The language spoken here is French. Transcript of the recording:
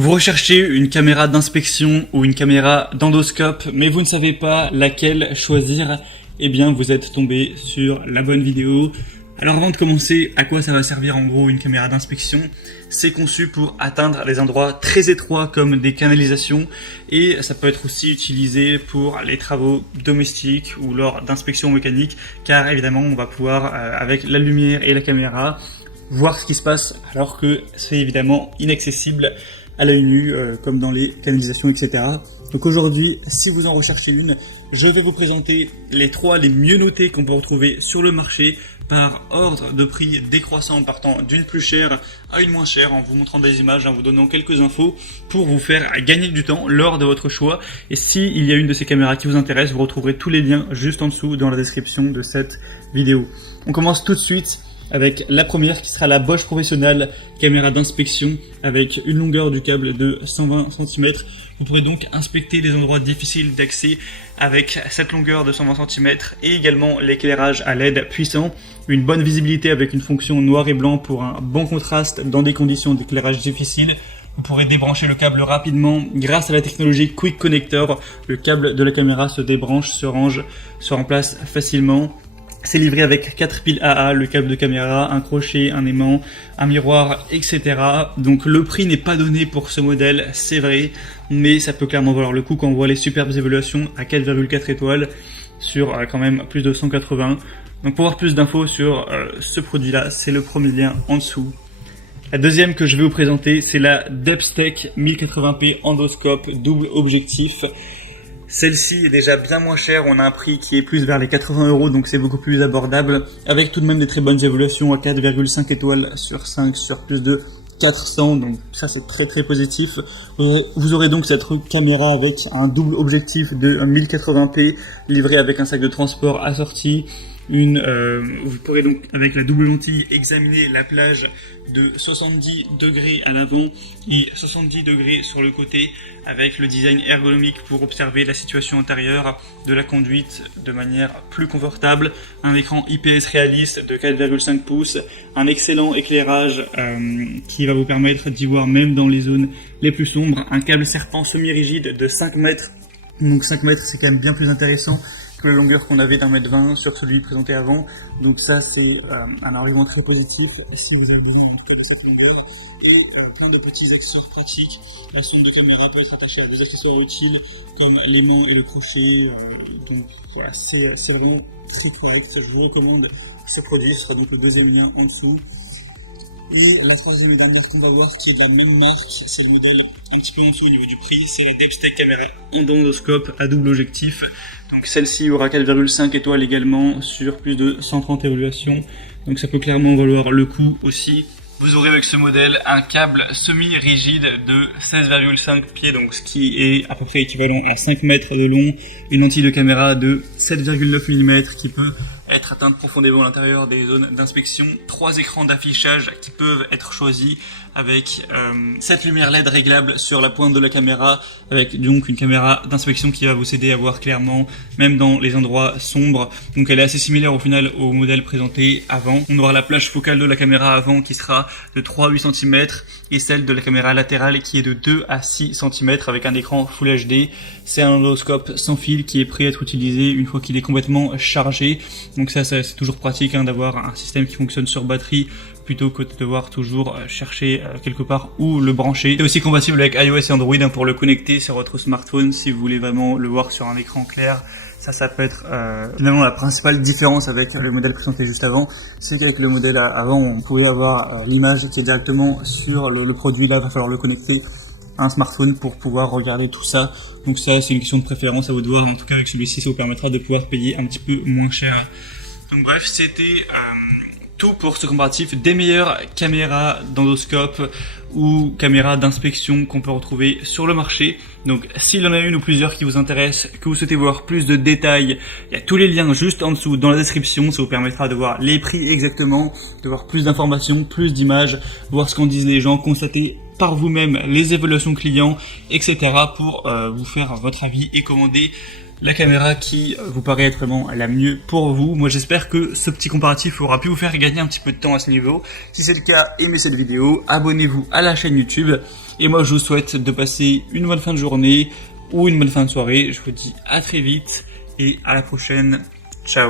Vous recherchez une caméra d'inspection ou une caméra d'endoscope, mais vous ne savez pas laquelle choisir, eh bien vous êtes tombé sur la bonne vidéo. Alors avant de commencer, à quoi ça va servir en gros une caméra d'inspection? C'est conçu pour atteindre les endroits très étroits comme des canalisations et ça peut être aussi utilisé pour les travaux domestiques ou lors d'inspection mécanique car évidemment on va pouvoir avec la lumière et la caméra voir ce qui se passe alors que c'est évidemment inaccessible à l'œil nu comme dans les canalisations etc. Donc aujourd'hui, si vous en recherchez une, je vais vous présenter les 3 les mieux notés qu'on peut retrouver sur le marché par ordre de prix décroissant partant d'une plus chère à une moins chère en vous montrant des images, en vous donnant quelques infos pour vous faire gagner du temps lors de votre choix. Et s'il y a une de ces caméras qui vous intéresse, vous retrouverez tous les liens juste en dessous dans la description de cette vidéo. On commence tout de suite avec la première qui sera la Bosch Professional caméra d'inspection avec une longueur du câble de 120 cm. Vous pourrez donc inspecter les endroits difficiles d'accès avec cette longueur de 120 cm et également l'éclairage à LED puissant, une bonne visibilité avec une fonction noir et blanc pour un bon contraste dans des conditions d'éclairage difficiles. Vous pourrez débrancher le câble rapidement grâce à la technologie Quick Connector. Le câble de la caméra se débranche, se range, se remplace facilement. C'est livré avec 4 piles AA, le câble de caméra, un crochet, un aimant, un miroir, etc. Donc le prix n'est pas donné pour ce modèle, c'est vrai, mais ça peut clairement valoir le coup quand on voit les superbes évaluations à 4,4 étoiles sur quand même plus de 180. Donc pour avoir plus d'infos sur ce produit-là, c'est le premier lien en dessous. La deuxième que je vais vous présenter, c'est la Depstech 1080p endoscope double objectif. Celle-ci est déjà bien moins chère, on a un prix qui est plus vers les 80 €, donc c'est beaucoup plus abordable, avec tout de même des très bonnes évaluations à 4,5 étoiles sur 5 sur plus de 400, donc ça c'est très très positif. Vous aurez donc cette caméra avec un double objectif de 1080p, livré avec un sac de transport assorti. Vous pourrez donc avec la double lentille examiner la plage de 70 degrés à l'avant et 70 degrés sur le côté avec le design ergonomique pour observer la situation intérieure de la conduite de manière plus confortable, un écran IPS réaliste de 4,5 pouces, un excellent éclairage qui va vous permettre d'y voir même dans les zones les plus sombres, un câble serpent semi-rigide de 5 mètres, donc 5 mètres c'est quand même bien plus intéressant que la longueur qu'on avait d'1,20 m sur celui présenté avant. Donc ça c'est un argument très positif si vous avez besoin en tout cas de cette longueur. Et plein de petits accessoires pratiques. La sonde de caméra peut être attachée à des accessoires utiles comme l'aimant et le crochet. Donc voilà, c'est vraiment très correct. Je vous recommande ce produit, ce sera donc le deuxième lien en dessous. Et la troisième et dernière qu'on va voir, qui est de la même marque, c'est le modèle un petit peu en dessous au niveau du prix, c'est la Depstech caméra endoscope à double objectif. Donc celle-ci aura 4,5 étoiles également sur plus de 130 évaluations, donc ça peut clairement valoir le coup aussi. Vous aurez avec ce modèle un câble semi-rigide de 16,5 pieds, donc ce qui est à peu près équivalent à 5 mètres de long, une lentille de caméra de 7,9 mm qui peut être atteinte profondément à l'intérieur des zones d'inspection, 3 écrans d'affichage qui peuvent être choisis avec cette lumière LED réglable sur la pointe de la caméra, avec donc une caméra d'inspection qui va vous aider à voir clairement même dans les endroits sombres. Donc elle est assez similaire au final au modèle présenté avant. On aura la plage focale de la caméra avant qui sera de 3 à 8 cm et celle de la caméra latérale qui est de 2 à 6 cm avec un écran Full HD. C'est un endoscope sans fil qui est prêt à être utilisé une fois qu'il est complètement chargé. Donc ça c'est toujours pratique d'avoir un système qui fonctionne sur batterie plutôt que de devoir toujours chercher quelque part où le brancher. C'est aussi compatible avec iOS et Android pour le connecter sur votre smartphone si vous voulez vraiment le voir sur un écran clair. Ça peut être finalement la principale différence avec le modèle présenté juste avant, c'est qu'avec le modèle avant on pouvait avoir l'image qui est directement sur le produit. Là il va falloir le connecter à un smartphone pour pouvoir regarder tout ça. Donc ça c'est une question de préférence à vous de voir. En tout cas avec celui-ci ça vous permettra de pouvoir payer un petit peu moins cher. Donc bref, c'était tout pour ce comparatif des meilleures caméras d'endoscope ou caméras d'inspection qu'on peut retrouver sur le marché. Donc s'il y en a une ou plusieurs qui vous intéressent, que vous souhaitez voir plus de détails, il y a tous les liens juste en dessous dans la description. Ça vous permettra de voir les prix exactement, de voir plus d'informations, plus d'images, voir ce qu'en disent les gens, constater par vous-même les évaluations clients, etc. pour vous faire votre avis et commander la caméra qui vous paraît être vraiment la mieux pour vous. Moi j'espère que ce petit comparatif aura pu vous faire gagner un petit peu de temps à ce niveau. Si c'est le cas, aimez cette vidéo, abonnez-vous à la chaîne YouTube Et moi je vous souhaite de passer une bonne fin de journée ou une bonne fin de soirée. Je vous dis à très vite et à la prochaine. Ciao.